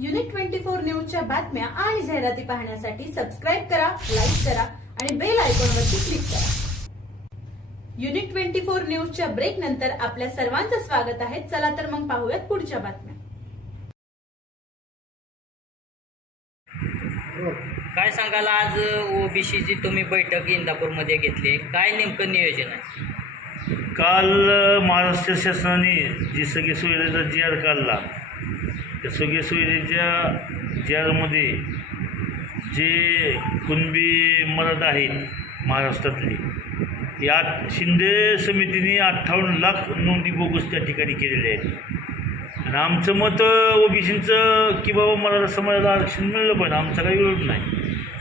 Unit twenty four न्यूजच्या बातम्या आणि जाहिराती पाहण्यासाठी सबस्क्राईब करा लाईक करा आणि बेल आयकॉनवरती क्लिक करा. युनिट ट्वेंटी फोर न्यूजच्या ब्रेक नंतर आपल्या सर्वांचं स्वागत आहे. चला तर मग पाहूयात पुढच्या बातम्या. काय सांगाल आज ओबीसीची तुम्ही बैठक इंदापूरमध्ये घेतली. काय नेमकं नियोजन आहे? काल महाराष्ट्र शासनाने जी सगळी सुविधेचा जी आर काढला त्या सगळ्या सुविधेच्या जी आरमध्ये जे कुणबी मदत आहेत महाराष्ट्रातली या शिंदे समितीने अठ्ठावन्न लाख नोंदी बोगस त्या ठिकाणी केलेल्या आहेत. आणि आमचं मत ओबीसींचं की बाबा मराठा समाजाला आरक्षण मिळलं पाहिजे आमचा काही विरोध नाही.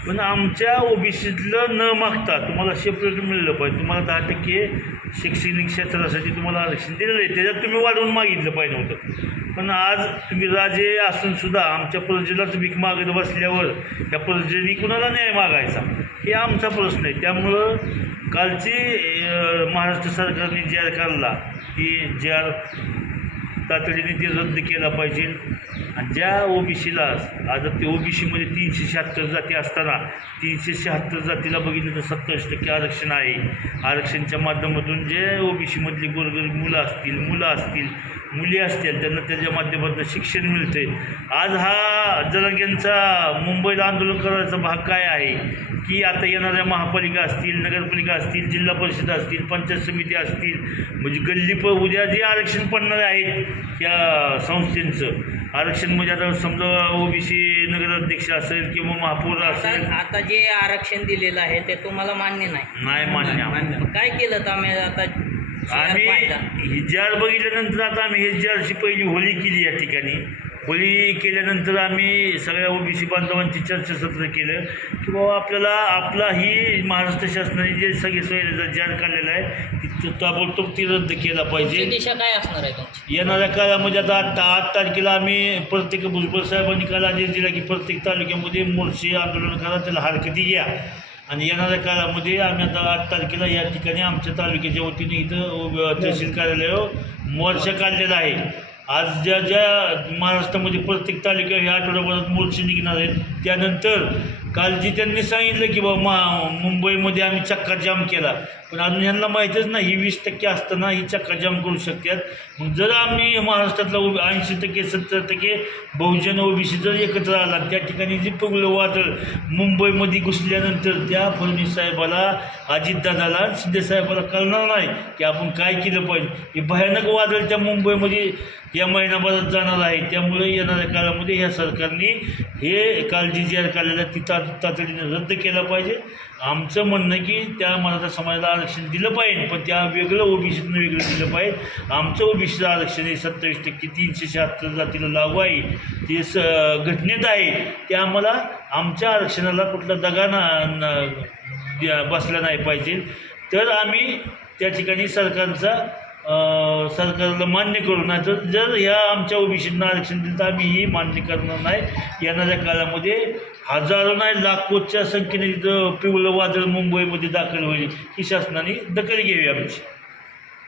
पण आमच्या ओबीसीतलं न मागता तुम्हाला सेपरेट मिळलं पाहिजे तुम्हाला दहा टक्के शैक्षणिक क्षेत्रासाठी तुम्हाला आरक्षण दिलेलं आहे. त्याच्यात तुम्ही वाढवून मागितलं पाहिजे होतं. पण आज तुम्ही राजे असून सुद्धा आमच्या प्रजेलाच भीक मागत बसल्यावर त्या प्रजेने कुणाला न्याय मागायचा? हे आमचा प्रश्न आहे. त्यामुळं कालची महाराष्ट्र सरकारने जे आर काढला की जे आर तातडीने ते रद्द केला पाहिजे. आणि ज्या ओबीसीला आता ते ओबीसीमध्ये तीनशे शहात्तर जाती असताना तीनशे शहात्तर जातीला बघितलं तर सत्तावीस टक्के आरक्षण आहे. आरक्षणच्या माध्यमातून जे ओबीसीमधली गोरगरीब मुलं असतील मुलं असतील मुली असतील त्यांना त्याच्या माध्यमातून शिक्षण मिळते आज हा जरांग्यांचा मुंबईला आंदोलन करायचा भाग काय आहे? की आता येणाऱ्या महापालिका असतील नगरपालिका असतील जिल्हा परिषद असतील पंचायत समिती असतील म्हणजे गल्ली प उद्या जे आरक्षण पडणारे आहेत या संस्थेचं. आरक्षण म्हणजे आता समजा ओबीसी नगराध्यक्ष असेल किंवा महापौर असेल. आता जे आरक्षण दिलेलं आहे ते तुम्हाला मान्य नाही. नाही मान्य. काय केलं तर आम्ही आता? आम्ही. ही जार बघितल्यानंतर आता आम्ही हे जारची पहिली होळी केली या ठिकाणी. होळी केल्यानंतर आम्ही सगळ्या ओबीसी बांधवांची चर्चासत्र केलं की बाबा आपल्याला आपला ही महाराष्ट्र शासनाने जे सगळे सोयीचा जार काढलेला आहे ती ताबडतोब ती रद्द केला पाहिजे. दिशा काय असणार आहे तुमची? येणाऱ्या काळामध्ये आता आठ आठ तारखेला आम्ही प्रत्येक भुजबळ साहेबांनी काल आदेश दिला की प्रत्येक तालुक्यामध्ये मोर्चे आंदोलन करा त्याला हरकती घ्या. आणि येणाऱ्या काळामध्ये आम्ही आता आठ तारखेला या ठिकाणी आमच्या तालुक्याच्या वतीने इथं तहसील कार्यालयावर मोर्चा काढलेला आहे. आज ज्या ज्या महाराष्ट्रामध्ये प्रत्येक तालुक्या ह्या आठवड्याभरात मोर्चे निघणार आहेत त्यानंतर काल जी त्यांनी सांगितलं की बाबा मा मुंबईमध्ये आम्ही चक्काजाम केला. पण अजून यांना माहीतच नाही ही वीस टक्के असताना ही चक्काजाम करू शकतात. मग जर आम्ही महाराष्ट्रातला ऐंशी टक्के सत्तर टक्के बहुजन ओबीसी जर एकत्र आला त्या ठिकाणी जी पगलं वादळ मुंबईमध्ये घुसल्यानंतर त्या फडणवीस साहेबाला अजितदादाला शिंदे कळणार नाही की आपण काय केलं पाहिजे. हे भयानक वादळ त्या मुंबईमध्ये या महिनाभरात जाणार आहे. त्यामुळे येणाऱ्या काळामध्ये ह्या सरकारने हे काळजी जी आहे काढलेलं तातडीने रद्द केलं पाहिजे. आमचं म्हणणं की त्या मराठा समाजाला आरक्षण दिलं पाहिजे पण त्या वेगळं ओबीसीतनं वेगळं दिलं पाहिजे. आमचं ओबीसीचं आरक्षण हे सत्तावीस टक्के तीनशे शहात्तर जातीला लागू आहे. ते स घटनेत आहे. ते आम्हाला आमच्या आरक्षणाला कुठला दगा ना न- द्या- बसला नाही पाहिजे. तर आम्ही त्या ठिकाणी सरकारचा सरकारला मान्य करू नाही तर जर ह्या आमच्या ओबीसींना आरक्षण दिलं तर आम्ही ही मान्य करणार नाही. येणाऱ्या काळामध्ये हजारो नाही लाखोच्या संख्येने तिथं पिवळं वादळ मुंबईमध्ये दाखल होईल ही शासनाने दखल घ्यावी आमची.